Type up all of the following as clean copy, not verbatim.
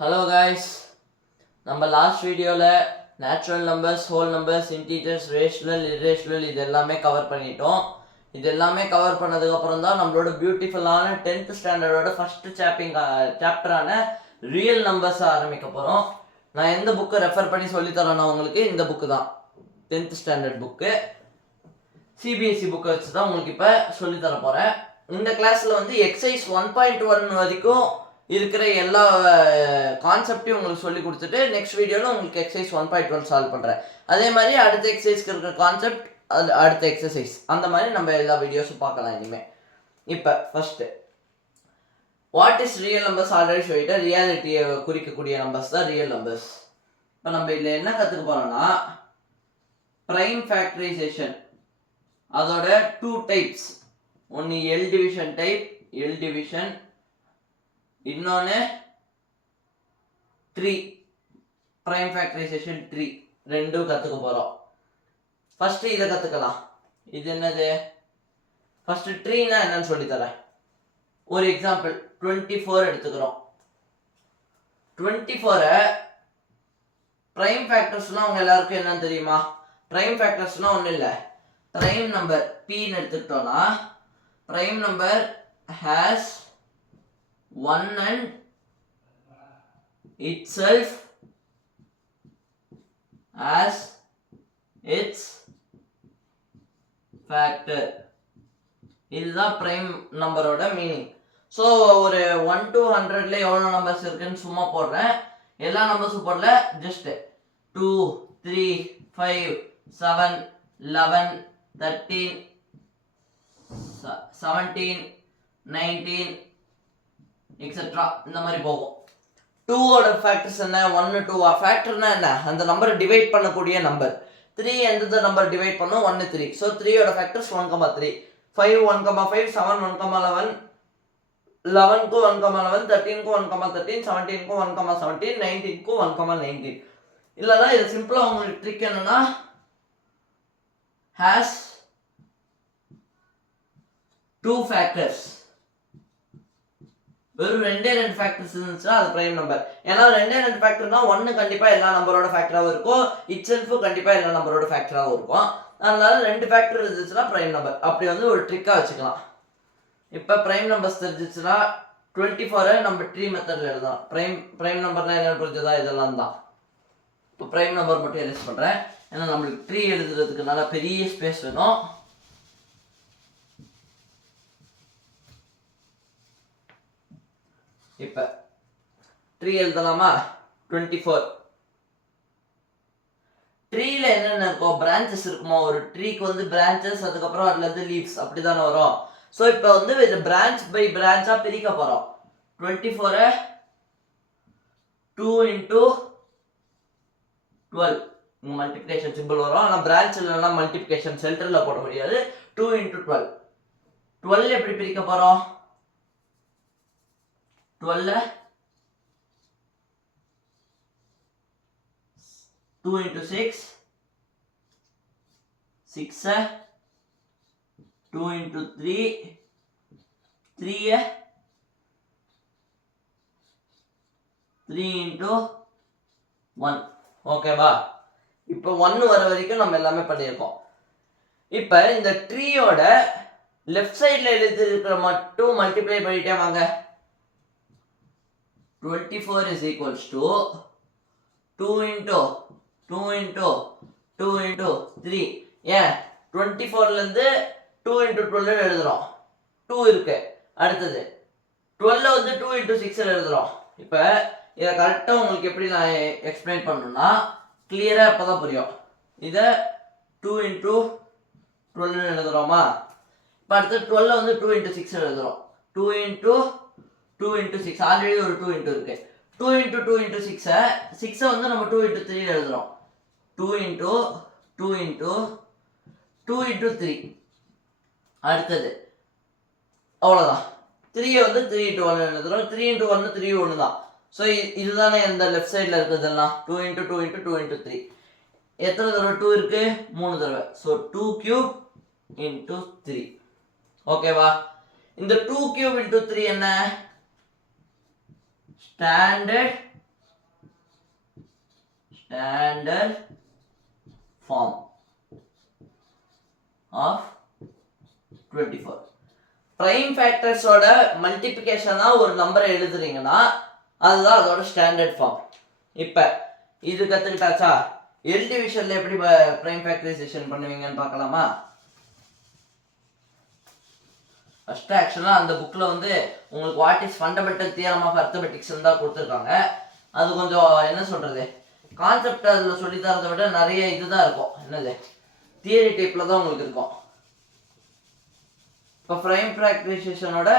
Hello guys, நம்ம last வீடியோவில் natural numbers, whole numbers, integers, rational, irrational இது எல்லாமே கவர் பண்ணிட்டோம். இது எல்லாமே கவர் பண்ணதுக்கப்புறம் தான் நம்மளோட பியூட்டிஃபுல்லான 10th ஸ்டாண்டர்டோட ஃபஸ்ட்டு சாப்டரான ரியல் நம்பர்ஸை ஆரம்பிக்க போகிறோம். நான் எந்த புக்கை ரெஃபர் பண்ணி சொல்லித்தரேன்னா உங்களுக்கு இந்த புக்கு தான், 10th ஸ்டாண்டர்ட் புக்கு. சிபிஎஸ்சி புக்கை வச்சு தான் உங்களுக்கு இப்போ சொல்லித்தர போகிறேன். இந்த கிளாஸில் வந்து எக்ஸசைஸ் 1.1 வரைக்கும் இருக்கிற எல்லா கான்செப்டையும் உங்களுக்கு சொல்லி கொடுத்துட்டு நெக்ஸ்ட் வீடியோவில் உங்களுக்கு எக்ஸசைஸ் 1.1 சால்வ் பண்ணுறேன். அதே மாதிரி அடுத்த எக்ஸசைஸ்க்கு இருக்கிற கான்செப்ட், அது அடுத்த எக்ஸசைஸ், அந்த மாதிரி நம்ம எல்லா வீடியோஸும் பார்க்கலாம் இனிமேல். இப்போ first what is real numbers already சொல்லிட்டு, ரியாலிட்டியை குறிக்கக்கூடிய நம்பர்ஸ் தான் ரியல் நம்பர்ஸ். இப்போ நம்ம இதில் என்ன கற்றுக்க போகிறோம்னா, ப்ரைம் ஃபேக்டரைசேஷன், அதோட 2 டைப்ஸ். ஒன்று L division type, L division, இன்னொன்று 3 ப்ரைம் ஃபேக்டரைசேஷன் 3, ரெண்டும் கற்றுக்க போகிறோம். ஃபஸ்ட்டு இதை கற்றுக்கலாம். இது என்னது? ஃபஸ்ட்டு ட்ரீனா என்னன்னு சொல்லித்தரேன். ஒரு எக்ஸாம்பிள் 24 எடுத்துக்கிறோம். 24 ப்ரைம் ஃபேக்டர்ஸ்னால் அவங்க எல்லாருக்கும் என்னன்னு தெரியுமா? ப்ரைம் ஃபேக்டர்ஸ்னால் ஒன்றும் இல்லை, ப்ரைம் நம்பர் பின்னு எடுத்துக்கிட்டோன்னா, prime number has 1 and itself as its factor. இதுதான் பிரைம் நம்பரோட மீனிங். ஸோ ஒரு 1 to 100ல எவ்வளோ நம்பர்ஸ் இருக்குன்னு சும்மா போடுறேன், எல்லா நம்பர்ஸும் போடல, ஜஸ்ட் 2, 3, 5, 7, 11, 13, 17, 19 எக்ஸெட்ரா இந்த மாதிரி போகும். 2ஓட ஃபேக்டர்ஸ் என்ன? 1, 2. ஃபேக்டர்னா என்ன? அந்த நம்பரை டிவைட் பண்ணக்கூடிய நம்பர். 3 எந்த நம்பர் டிவைட் பண்ணும்? 1, 3. ஸோ 3ஓட ஃபேக்டர்ஸ் 1,3. 5, 1,5, 7, 1,11, 11க்கு 1,11, 13க்கு 1,13, 17க்கு 1,17, 19க்கு 1,19. இல்லைனா இது சிம்பிளாக உங்களுக்கு ட்ரிக் என்னன்னா, ஹேஸ் 2 ஃபேக்டர்ஸ். வெறும் 2 ஃபேக்டர்ஸ் இருந்துச்சுன்னா அது பிரைம் நம்பர். ஏன்னா 2 ஃபேக்டர்னா 1 கண்டிப்பா எல்லா நம்பரோட ஃபேக்டராகவும் இருக்கும், இட்செல்ஃபும் கண்டிப்பா எல்லா நம்பரோட ஃபேக்டராகவும் இருக்கும். அதனால 2 ஃபேக்டர் இருந்துச்சுன்னா பிரைம் நம்பர். அப்படி வந்து ஒரு ட்ரிக்கா வச்சுக்கலாம். இப்போ பிரைம் நம்பர்ஸ் தெரிஞ்சிச்சுன்னா 24 நம்ம ட்ரீ மெத்தட்ல எழுதலாம். பிரைம் நம்பர்னா என்ன புரிஞ்சதா? இதெல்லாம் தான். இப்போ பிரைம் நம்பர் மட்டும் எரேஸ் பண்றேன், ஏன்னா நம்மளுக்கு ட்ரீ எழுதுறதுக்கு நல்லா பெரிய ஸ்பேஸ் வேணும். இப்போ ட்ரீ எழுதலாமா? 24. ட்ரீல என்னென்ன இருக்கும்? பிரான்ச்சஸ் இருக்குமா? ஒரு ட்ரீக்கு வந்து பிரான்ச்சஸ், அதுக்கப்புறம் அதுல இருந்து லீவ்ஸ், அப்படிதானே வரும். ஸோ இப்போ வந்து இது பிரான்ச் பை பிரான்ச்சா பிரிக்க போறோம். 24 2 into 12 மல்டிப்ளிகேஷன் சிம்பிள் வரும். ஆனால் பிரான்ச் இல்லைன்னா மல்டிப்ளிகேஷன் சென்டர்ல போட முடியாது. 2 into 12. 12 எப்படி பிரிக்க போறோம்? 12 2 into 6, 6 2 into 3, 3 3 into 1. ஓகேவா? இப்போ 1 வர வரைக்கும் நம்ம எல்லாமே பண்ணியிருக்கோம். இப்போ இந்த ட்ரீயோட லெஃப்ட் சைடில் எழுதி இருக்கிற மட்டும் மல்டிப்ளை பண்ணிட்டே வாங்க. 24 is equals to 2 into 2 into 2 into 3. ஏன் 24ல இருந்து 2 into 12 எழுதுறோம், 2 இருக்கு. அடுத்தது 12 வந்து 2 into 6 எழுதுறோம். இப்போ இதை கரெக்டாக உங்களுக்கு எப்படி நான் எக்ஸ்பிளைன் பண்ணணும்னா கிளியராக இப்போ தான் புரியும். இதை 2 into 12 எழுதுறோமா? இப்போ அடுத்து 12 வந்து 2 into 6 எழுதுறோம். 2 into 2 into 6, ஆல்ரெடி ஒரு 2 into இருக்கு. 2 into 2 into 6 வந்து நம்ம 2 into 3 எழுதுறோம். 2 into 2 into 2 into 3. அடுத்தது அவ்வளோதான். 3 வந்து 3 into 1 எழுதுறோம். 3 into 1 3 1 தான். ஸோ இதுதானே இந்த லெஃப்ட் சைடில் இருக்கிறதெல்லாம் 2 into 2 into 2 into 3. எத்தனை தடவை 2 இருக்கு? 3 தடவை. So 2 cube into 3. ஓகேவா? இந்த 2 cube into 3 என்ன? Standard standard form of 24. prime factors ஓட மல்டிப்ளிகேஷனா ஒரு நம்பரை எழுதுறீங்கன்னா அதுதான் அதோட ஸ்டாண்டர்ட் ஃபார்ம். இப்போ இது கற்றுக்கிட்டாச்சா? எல் டிவிஷனில் எப்படி ப்ரைம் ஃபேக்டரைசேஷன் பண்ணுவீங்கன்னு பார்க்கலாமா? ஃபஸ்ட்டு ஆக்சுவலாக அந்த புக்கில் வந்து உங்களுக்கு what is fundamental theorem of arithmetics தான் கொடுத்துருக்காங்க. அது கொஞ்சம் என்ன சொல்கிறது, கான்செப்ட் அதில் சொல்லி தரதை விட நிறைய இதுதான் இருக்கும். என்னது தியரி டைப்பில் தான் உங்களுக்கு இருக்கும். இப்போ ப்ரைம் ஃபேக்டரைசேஷனோட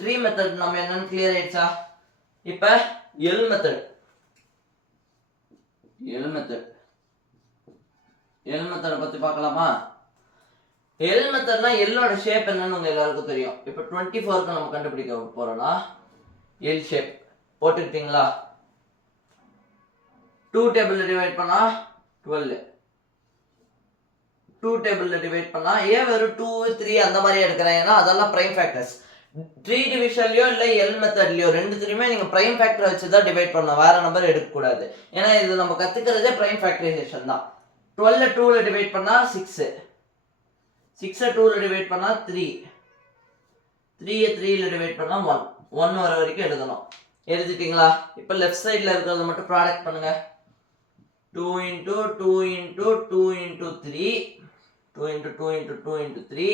ட்ரீ மெத்தட் நம்ம என்னன்னு கிளியர் ஆயிடுச்சா? இப்போ எல் மெத்தட் பற்றி பார்க்கலாமா? எல் மெத்தட்னா எல்லோட ஷேப் என்னன்னு உங்க எல்லாருக்கும் தெரியும். இப்போ 24க்கு நம்ம கண்டுபிடிக்க போறோம்னா எல் ஷேப் போட்டுக்கிட்டீங்களா? 2 டேபிள்ல டிவைட் பண்ணா 12, 2 டேபிள்ல டிவைட் பண்ணா ஏன் வெறும் 2 3 அந்த மாதிரி எடுக்கிறேன்? ஏன்னா அதெல்லாம் பிரைம் ஃபேக்டர்ஸ். 3 டிவிஷன்லயோ இல்லை எல் மெத்தட்லயோ ரெண்டுத்துலையுமே நீங்க பிரைம் ஃபேக்டர் வச்சு தான் டிவைட் பண்ணணும், வேற நம்பர் எடுக்கக்கூடாது. ஏன்னா இது நம்ம கத்துக்கிறதே பிரைம் ஃபேக்டரைசேஷன் தான். 12 2ல டிவைட் பண்ணா 6, 6 2ல டிவைட் பண்ணா 3, 3 3ல டிவைட் பண்ணா 1, 1 வர வரைக்கும் எழுதணும். எழுதிட்டீங்களா? இப்போ லெஃப்ட் சைடில் இருக்கிறத மட்டும் ப்ராடக்ட் பண்ணுங்க. 2 into 2 into 2 into 3, 2 into 2 into 2 into 3,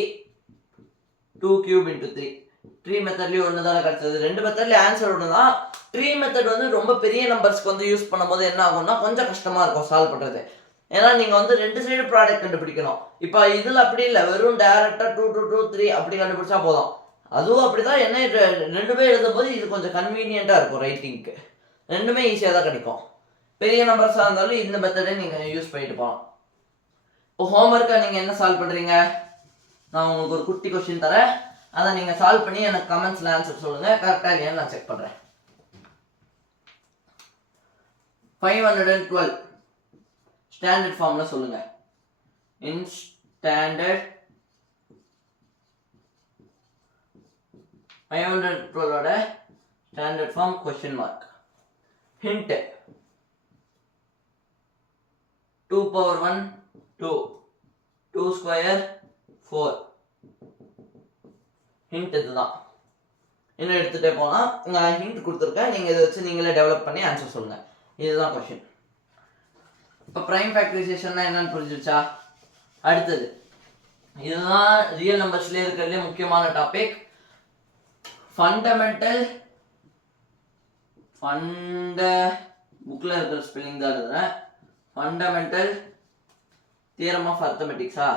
2 cube into 3. Tree மெத்தட்லயும் ஒன்று தானே கிடைச்சது. ரெண்டு மெத்தட்லயும் ஆன்சர் ஒன்று தான். ட்ரீ மெத்தட் வந்து ரொம்ப பெரிய நம்பர்ஸ்க்கு வந்து யூஸ் பண்ணும்போது என்ன ஆகும்னா கொஞ்சம் கஷ்டமா இருக்கும் சால்வ் பண்ணுறது. ஏன்னா நீங்கள் வந்து ரெண்டு சைடு ப்ராடக்ட் கண்டுபிடிக்கணும். இப்போ இதில் அப்படி இல்லை, வெறும் டேரெக்டாக 2 2 2 3 அப்படி கண்டுபிடிச்சா போதும். அதுவும் அப்படி தான். என்ன ரெண்டுமே எழுதும் போது இது கொஞ்சம் கன்வீனியண்ட்டாக இருக்கும் ரைட்டிங்க்கு. ரெண்டுமே ஈஸியாக தான் கிடைக்கும். பெரிய நம்பர்ஸாக இருந்தாலும் இந்த மெத்தடை நீங்கள் யூஸ் பண்ணிட்டு போகலாம். இப்போ ஹோம்ஒர்க்கை நீங்கள் என்ன சால்வ் பண்ணுறீங்க? நான் உங்களுக்கு ஒரு குட்டி கொஸ்டின் தரேன், அதை நீங்கள் சால்வ் பண்ணி எனக்கு கமெண்ட்ஸில் ஆன்சர் சொல்லுங்கள். கரெக்டாக இல்லையான்னு நான் செக் பண்ணுறேன். 512 ஸ்டாண்டர்ட் ஃபார்ம்ல சொல்லுங்க. இன் ஸ்டாண்டர்ட் 512ஓட standard form question mark. Hint 2 power 1 2, 2 square 4. Hint இதுதான். இன்னும் எடுத்துகிட்டே போனால் நான் ஹிண்ட் கொடுத்துருக்கேன், நீங்கள் இதை வச்சு நீங்களே டெவலப் பண்ணி ஆன்சர் சொல்லுங்கள். இதுதான் கொஸ்டின். இப்போ ப்ரைம் ஃபேக்டரைசேஷன்னா என்னன்னு புரிஞ்சிருச்சா? அடுத்தது இதுதான் ரியல் நம்பர்ஸ்லேயே இருக்கிறதுலே முக்கியமான டாபிக். ஃபண்டமெண்டல் புக்கில் இருக்கிற ஸ்பெல்லிங் தான் எழுதுறேன். ஃபண்டமெண்டல் தியரம் ஆஃப் அர்த்தமெட்டிக்ஸா?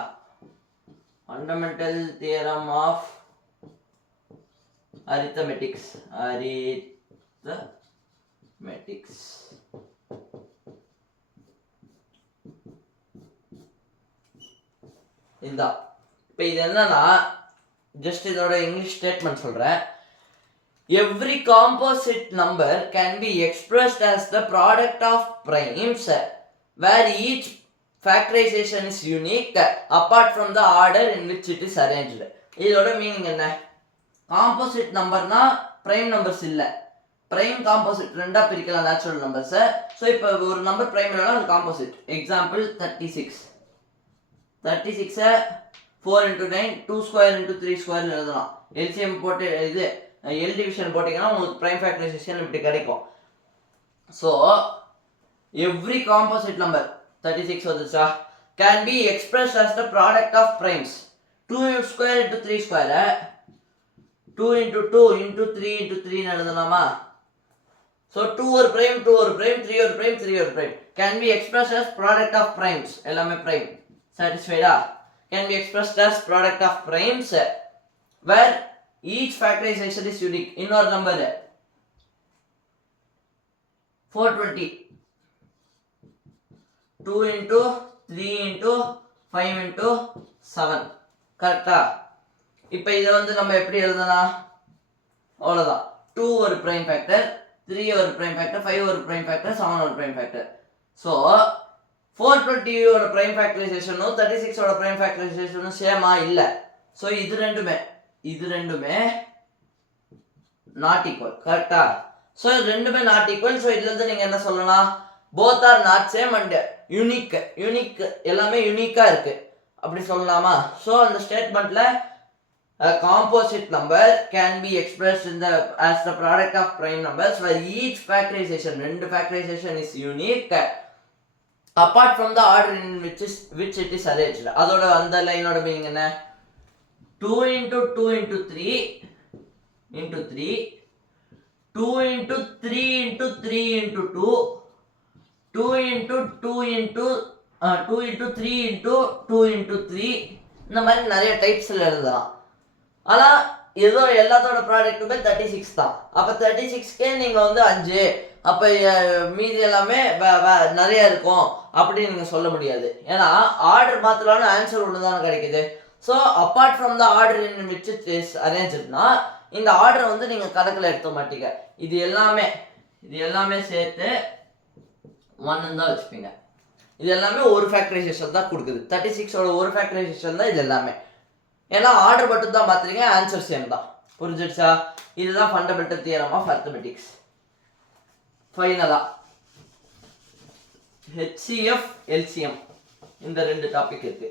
Fundamental theorem of arithmetics. இந்தா இப்போ இது என்னன்னா ஜஸ்ட் இதோட இங்கிலீஷ் ஸ்டேட்மெண்ட் சொல்றேன். Every composite number can be expressed as the product of primes where each factorization is unique apart from the order in which it is arranged. இதோட meaning என்ன? Composite நம்பர்னா prime numbers இல்லை, prime composite ரெண்டா பிரிக்கலாம் natural நம்பர்ஸை. So இப்போ ஒரு number prime இல்லைனா அது composite. Example 36. 36 4 into 9 2 square into 3 square எழுதலாம். எல்சிஎம் போட்டு இது எல் டிவிஷன் போட்டிங்கன்னா உங்களுக்கு பிரைம் ஃபேக்டரைசேஷன் இப்படி கிடைக்கும். ஸோ எவ்ரி காம்போசிட் நம்பர் 36 வந்துச்சா can be expressed as the product of primes. 2 square into 3 square 2 into 2 into 3 into 3 எழுதலாமா? ஸோ 2 ஒரு பிரைம், 2 ஒரு பிரைம், 3 ஒரு பிரைம், 3 ஒரு prime. Can be expressed as product of primes. எல்லாமே prime. சாட்டிஸ்ஃபைடா? Can be expressed as product of primes where each factorization is unique. இன்னொரு number 420 2 into 3 into 5 into 7. கரெக்டா? இப்போ இதை வந்து நம்ம எப்படி எழுதலாம்? அவ்வளோதான். 2 ஒரு பிரைம் ஃபேக்டர், 3 ஒரு பிரைம் ஃபேக்டர், 5 ஒரு பிரைம் ஃபேக்டர், 7 ஒரு பிரைம் ஃபேக்டர். ஸோ 420ஓட பிரைம் ஃபேக்டரைசேஷனும் 36ஓட பிரைம் ஃபேக்டரைசேஷனும் சேமா இல்லை. ஸோ இது ரெண்டுமே நாட் ஈக்குவல். கரெக்டா? ஸோ ரெண்டுமே நாட் ஈக்குவல். ஸோ இதுலேருந்து நீங்கள் என்ன சொல்லலாம்? Both are not same and unique எல்லாமே யூனிக்காக இருக்குது அப்படி சொல்லலாமா? ஸோ அந்த ஸ்டேட்மெண்ட்டில் a composite number can be expressed as the product of prime numbers where each factorization is unique apart from the order in which it is arranged. அதோட அந்த லைனோட meaning என்ன? 2 into 2 into 3 into 3 2 into 3 into 3 into 2 2 into 2 into 2 into 3 into 2 into 3 இந்த மாதிரி நிறைய டைப்ஸில் எழுதலாம். ஆனால் ஏதோ எல்லாத்தோட ப்ராடக்ட்டுமே 36 தான். அப்போ 36கே நீங்கள் வந்து 5 அப்போ மீதி எல்லாமே நிறைய இருக்கும் அப்படின்னு நீங்கள் சொல்ல முடியாது. ஏன்னா ஆர்டர் மாற்றலான்னு ஆன்சர் ஒன்று தானே கிடைக்குது. So apart from the order in which it is அரேஞ்சுனா இந்த ஆர்டரை வந்து நீங்கள் கணக்கில் எடுத்த மாட்டீங்க. இது எல்லாமே சேர்த்து 1 தான் வச்சுப்பீங்க. இது எல்லாமே ஒரு ஃபேக்டரைசேஷன் தான் கொடுக்குது. 36ஓட ஒரு ஃபேக்டரைசேஷன் தான் இது எல்லாமே. ஏன்னா ஆர்டர் மட்டும் தான் மாற்றுறீங்க, ஆன்சர் சேம் தான். புரிஞ்சிடுச்சா? இதுதான் ஃபண்டமெண்டல் தியரம் ஆஃப் அரித்மெட்டிக்ஸ். ஃபைனலாக HCF LCM இந்த 2 டாபிக் இருக்கு.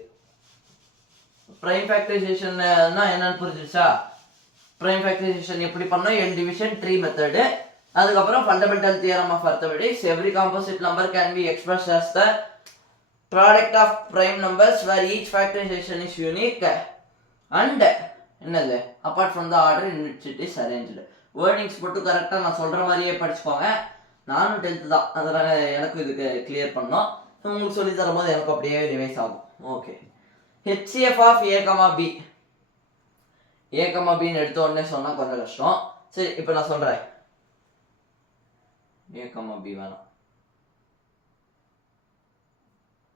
பிரைம் ஃபேக்டரைசேஷன்னா என்னன்னு புரிஞ்சிடுச்சா? பிரைம் ஃபேக்டரைசேஷன் எப்படி பண்ணோம்? L division tree method. அதுக்கப்புறம் fundamental theorem of arithmetics. Every composite number can be expressed as the product of prime numbers where each factorization is unique and என்னது apart from the order in which it is arranged. Wordings மட்டும் கரெக்டாக நான் சொல்கிற மாதிரியே படிச்சுக்கோங்க. நானும் 10th தான், அதனால் எனக்கும் இதுக்கு கிளியர் பண்ணோம். உங்களுக்கு சொல்லி தரும் போது எனக்கு அப்படியே ரிவைஸ் ஆகும். Okay, HCF of A, B பின்னு எடுத்த உடனே சொன்னால் கொஞ்சம் கஷ்டம். சரி, இப்போ நான் சொல்கிறேன். A, B வேணாம்,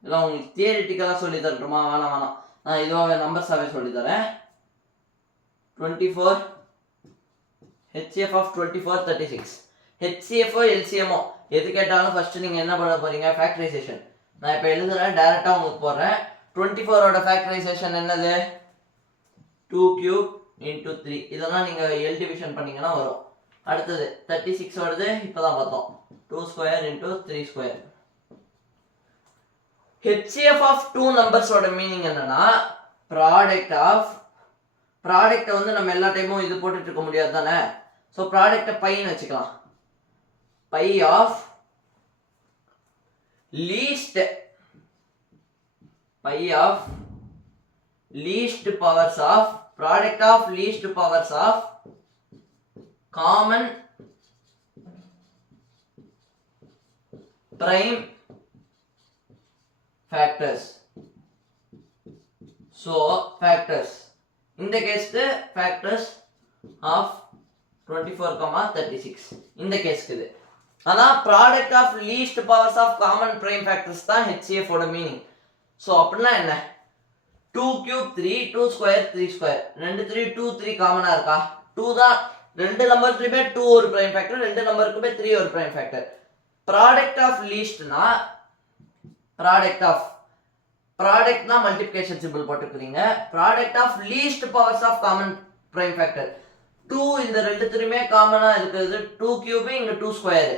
இதெல்லாம் உங்களுக்கு தியரிட்டிக்கலாக சொல்லி தரட்டுமா? வேணாம், நான் இதுவாகவே நம்பர்ஸாகவே சொல்லித்தரேன். 24 HCF ஆஃப் 24 36. HCFஓ LCMஓ எது கேட்டாலும் ஃபர்ஸ்ட் நீங்கள் என்ன பண்ண போறீங்க? ஃபேக்டரைசேஷன். நான் இப்போ எழுதுறேன், டைரெக்டாக உங்களுக்கு போடுறேன். 24ஓட ஃபேக்டரைசேஷன் என்னது? 2 cube into 3. இதெல்லாம் நீங்கள் எல் டிவிஷன் பண்ணீங்கன்னா வரும். அடுத்தது 36ஓடது இப்போ தான் பார்த்தோம், 2 square into 3 square. HCF of 2 நம்பர்ஸோட மீனிங் என்னன்னா ப்ராடக்ட்டை வந்து நம்ம எல்லா டைமும் இது போட்டுட்டு இருக்க முடியாது தானே. ஸோ ப்ராடக்ட்டை பைன்னு வச்சுக்கலாம். By of least powers of product of least powers of common prime factors. So factors in the case the factors of 24, 36 in the case இது. ஆனா product of least powers of common prime factors தான் HCF ஓட meaning. So அப்படின்னா என்ன? 2 cube 3, 2 square 3 square. 2 3 2 3 காமனா இருக்கா? 2 தான். ரெண்டு நம்பர்ஸ்லயுமே 2 ஒரு prime factor, ரெண்டு நம்பருக்குமே 3 ஒரு prime factor. product of leastனா product na multiplication symbol போட்டுக்கிறீங்க. product of least powers of common prime factor. 2 இந்த ரெண்டுத்துலயுமே காமனா இருக்குது. 2 cube இங்க 2 square.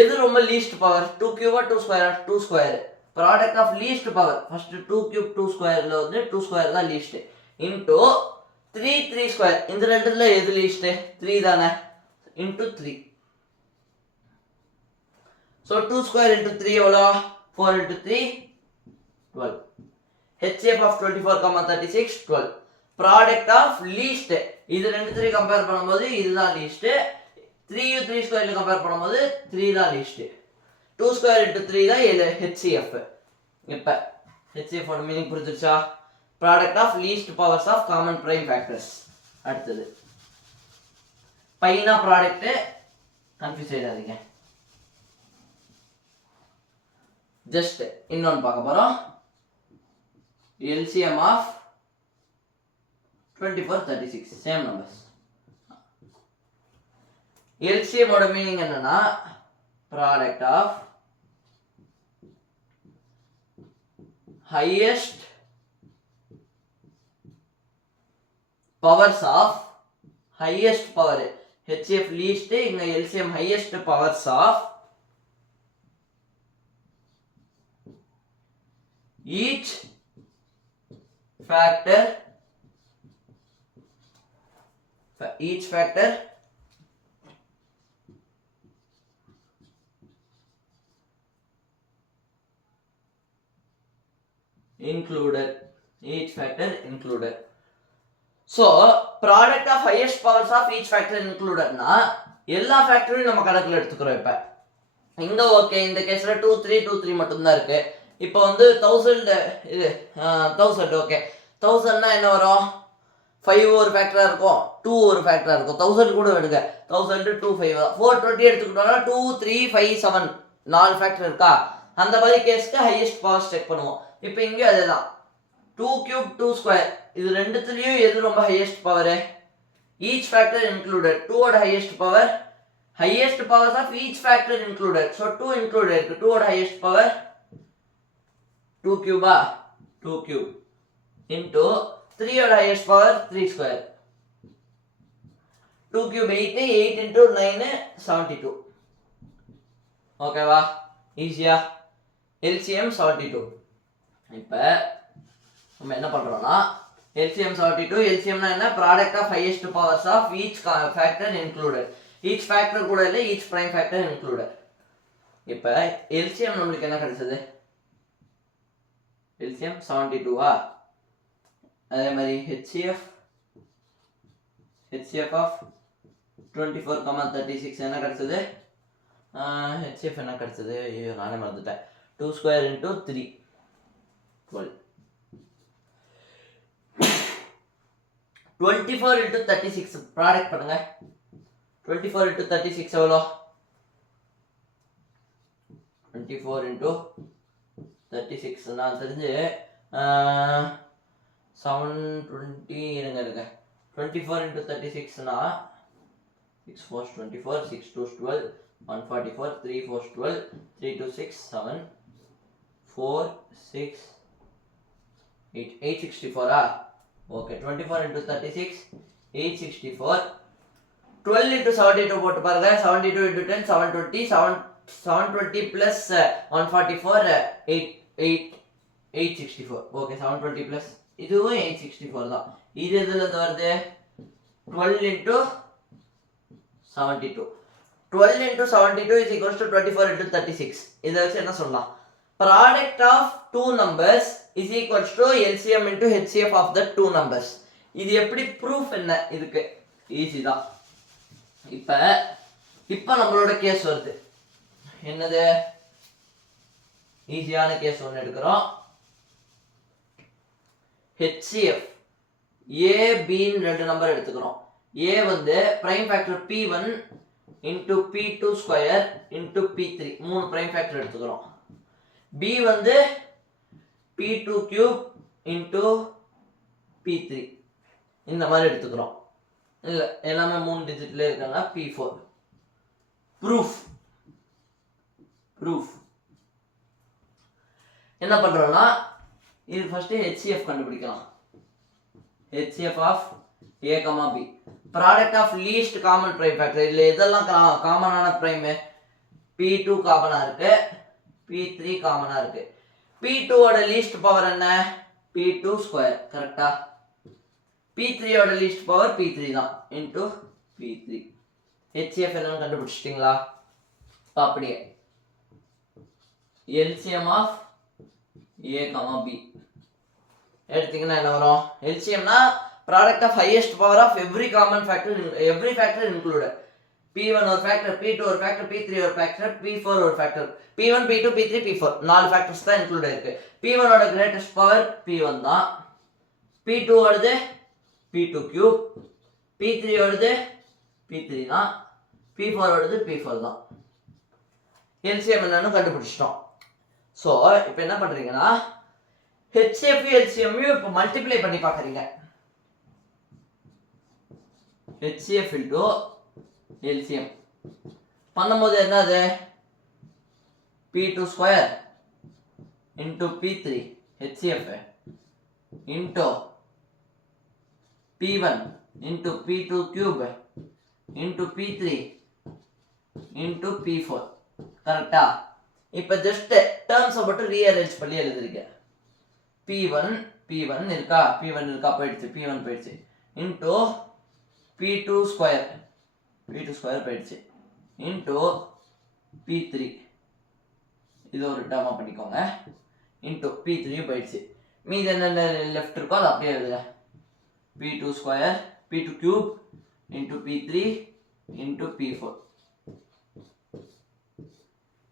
எது ரொம்ப least power? 2 cube 2 square? 2 square. product of least power first 2 cube 2 square ல வந்து 2 square தான் least into 3 3 square. இந்த ரெண்டுல எது least? 3 தானே, into 3. so 2 square into 3 எவ்வளோ? 4 into 3 12. HCF of 24, 36 12. Product of least இது ரெண்டு 3 கம்பேர் பண்ணும்போது இதுதான் least. 3 3 ஸ்கொயர்ல கம்பேர் பண்ணும்போது 3 தான் least. 2 square into 3 தான் HCF. இப்ப HCF ஓட மீனிங் புரிஞ்சுச்சா? Product of least powers of common prime factors. அடுத்தது பைனா ப்ராடக்ட், கன்ஃபியூஸ் ஆயிடாதீங்க. ஜஸ்ட் இன்னொன்று பார்க்க போறோம். LCM of 24, 36 same numbers. LCM ஓட மீனிங் என்னன்னா product of highest powers of highest power. HCF least இங்க LCM highest powers of each factor included. So product of highest powers of each factor included na எல்லா ஃபேக்டரையும் நம்ம கணக்குல எடுத்துக்கிறோம். இப்ப இங்க okay, இந்த கேஸ்ல 2 3 2 3 மட்டும் தான் இருக்கு. இப்போ வந்து 1000 இது 1000 ஓகே, 1000னா என்ன வரும்? 5 ஒரு ஃபேக்டரா இருக்கும், 2 ஒரு ஃபேக்டரா இருக்கும். 1000 கூட எடுங்க, 1000 2 5 420 எடுத்துக்கிட்டோம்னா 2 3 5 7 4 ஃபேக்டர் இருக்கா? அந்த மாதிரி கேஸ்க்கு ஹையஸ்ட் பவர் செக் பண்ணுவோம். இப்போ இங்கே அதேதான், 2 cube 2 square இது ரெண்டுத்துலயும் எது ரொம்ப highest power? each factor included. 2 ஓட highest powers of each factor included. So 2 included இருக்கு. 2 ஓட highest power 2 cube 2 cube into 3 ஓட highest power 3 square. 2 cube 8 8 into 9 72. ஓகேவா? ஈஸியா? LCM 72. இப்போ நம்ம என்ன பண்றோம்னா LCM 72, LCM னா என்ன? Product of highest powers of each factor included. Each factor கூட இல்ல, each prime factor included. இப்போ LCM நம்மளுக்கு என்ன கிடைச்சது? LCM 72 அதே மாதிரி HCF of 24,36 என்ன கிடைச்சது? HCF என்ன கிடைச்சது? ஐயோ நானே மறந்துட்டேன். 2 square into 3 12. 24 into 36 ப்ராடக்ட் பண்ணுங்க. 24 into 36 எவ்வளோ? 24 into 36 நான் தெரிஞ்சு 720 இருங்க 24 into 36 னா 6 4 24 6 2 12 144 3 4 12 3 2 6 7 4 6 8 864 okay. 24 into 36 864. 12 into 72 போட்டு பாருங்க. 72 into 10 720 720 plus 144 864. okay. 720 plus இதுவும் 864 தான். இது எதுல இருந்து வருது? 12 into 72. 12 into 72 is equals to 24 into 36. இதை வச்சு என்ன சொல்லலாம்? Product of two numbers is equals to LCM into HCF of the two numbers. இது எப்படி proof என்ன? இதுக்கு ஈஸி தான். இப்போ நம்மளோட கேஸ் வருது. என்னது? ஈஸியான கேஸ் ஒன்று எடுக்கிறோம். HCF A B ன்னு ரெண்டு நம்பர் எடுத்துக்கிறோம். A வந்து prime factor P1 into P2 square into P3 மூணு prime factor எடுத்துக்கிறோம். B வந்து P2 cube into P3 இந்த மாதிரி எடுத்துக்கிறோம். இல்ல எல்லாமே 3 டிஜிட்ல இருக்காங்க. P4 proof என்ன பண்றோம்னா இது ஃபர்ஸ்ட் HCF கண்டுபிடிக்கலாம். HCF of A, B product of least common prime factor. இதுல எதெல்லாம் காமனான பிரைம்? P2 காமனா இருக்கு, P3 காமனா இருக்கு. P2 ஓட லீஸ்ட் பவர் என்ன? P2 ஸ்கொயர் கரெக்ட்டா? P3 ஓட லீஸ்ட் பவர் P3 தான் into P3. HCF என்னன்னு கண்டுபிடிச்சிட்டீங்களா? அப்படியே LCM of A, B எடுத்தீங்கன்னா என்ன வரும்? LCM னா product of highest power of every factor included. P1 ஒரு ஃபேக்டர், P2 ஒரு ஃபேக்டர், P3 ஒரு ஃபேக்டர், P4 ஒரு factor. P1 P2 P3 P4 நாலு ஃபேக்டர்ஸ் தான் இன்க்ளூட் ஆயிருக்கு. P1 ஓட கிரேட்டஸ்ட் பவர் P1 தான். P2 ஓடது P2 cube, P3 ஓடது P3 தான், P4 ஓடது P4 தான். LCM என்னன்னு கண்டுபிடிச்சிட்டோம். ஸோ இப்போ என்ன பண்றீங்கன்னா HCF LCM இப்போ மல்டிப்ளை பண்ணி பார்க்குறீங்க. HCF into LCM பண்ணும்போது என்னது? P2 square into P3 HCF into P1 into P2 cube into P3 into P4 கரெக்டா? இப்போ ஜஸ்ட் டேர்ம்ஸ் மட்டும் ரீஅரேஞ்ச் பண்ணி எழுதுறீங்க. p1 இருக்கா போயிடுச்சு p1 போயிடுச்சு இன்டூ p2 ஸ்கொயர் போயிடுச்சு இன்டூ p3 இது ஒரு டேர்மா பண்ணிக்கோங்க இன்டூ p3 போயிடுச்சு மீதி என்ன லெஃப்ட் இருக்கோ அது அப்படியே எழுதுங்க p2 square p2 cube into p3 into p4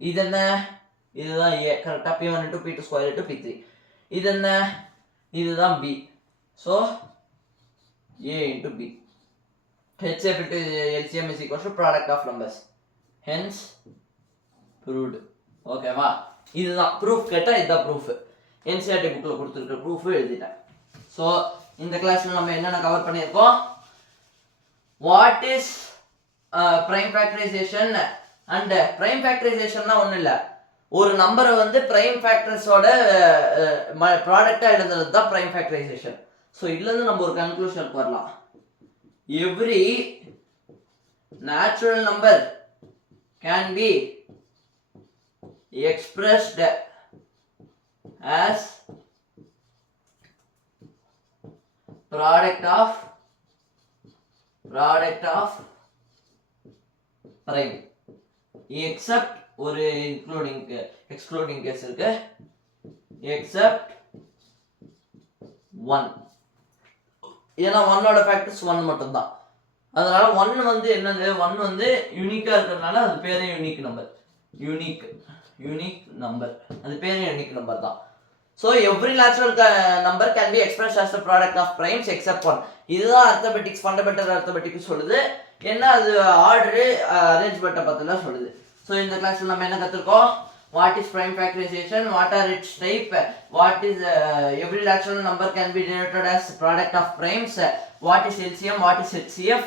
இது என்ன இதுதான் a கரெக்டாக p1 into p2 square into p3 இது என்ன இதுதான் b so a into b HCF into LCM is equal to product of numbers hence proved ஓகேவா இதுதான் proof கேட்டால் இதுதான் ப்ரூஃப் NCERT புக்கில் கொடுத்துருக்க ப்ரூஃப் எழுதிட்டேன் ஸோ இந்த கிளாஸில் நம்ம என்னென்ன கவர் பண்ணியிருக்கோம் what is prime factorization and prime ஃபேக்டரைசேஷன்னா ஒன்றும் இல்லை ஒரு நம்பரை வந்து ப்ரைம் ஃபேக்டர்ஸோட ப்ராடக்டாக எழுதுறது தான் ப்ரைம் ஃபேக்டரைசேஷன் ஸோ இதுலேருந்து நம்ம ஒரு கன்க்ளூஷனுக்கு வரலாம் every natural number can be expressed as product of prime except ஒரு excluding case இருக்கு except 1 ஏன்னா 1ஓட ஃபேக்டர்ஸ் 1 மட்டும்தான் அதனால 1 வந்து என்னது 1 வந்து யூனிக்கா இருக்கிறதுனால அது பேரே யூனிக் நம்பர் அது பேரே யூனிக் நம்பர் தான் so every natural number can B express as the product of primes except 1 இதுதான் அர்த்தமெட்டிக்ஸ் ஃபண்டமெண்டல் அர்த்தமெட்டிக்ஸ் சொல்லுது என்ன அது ஆர்டரு அரேஞ்ச்மெண்ட்டை பற்றிலாம் சொல்லுது ஸோ இந்த கிளாஸில் நம்ம என்ன கற்றுருக்கோம் what is prime factorization, what are its type, what is every natural number can be denoted as product of primes, what is LCM, what is HCF,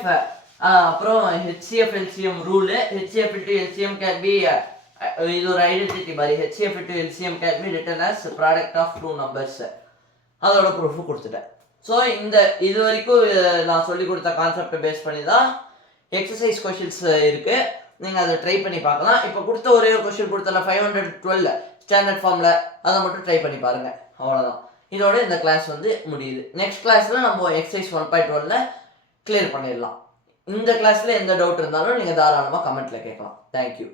அப்புறம் HCF LCM rule, HCF into LCM can be இது ஒரு identity மாதிரி HCF into LCM can be written as product of two numbers அதோட proof கொடுத்துட்டேன் so இந்த இது வரைக்கும் நான் சொல்லி கொடுத்த கான்செப்டை பேஸ் பண்ணி தான் எக்ஸசைஸ் கொஷின்ஸ் இருக்குது நீங்கள் அதை ட்ரை பண்ணி பார்க்கலாம் இப்போ கொடுத்த ஒரே ஒரு கொஸ்டின் கொடுத்தல 512 ஸ்டாண்டர்ட் ஃபார்மில் அதை மட்டும் ட்ரை பண்ணி பாருங்கள் அவ்வளோதான் இதோட இந்த கிளாஸ் வந்து முடியுது நெக்ஸ்ட் கிளாஸில் நம்ம எக்ஸசைஸ் 1.1 கிளியர் பண்ணிடலாம் இந்த கிளாஸில் எந்த டவுட் இருந்தாலும் நீங்கள் தாராளமாக கமெண்ட்டில் கேட்கலாம் தேங்க்யூ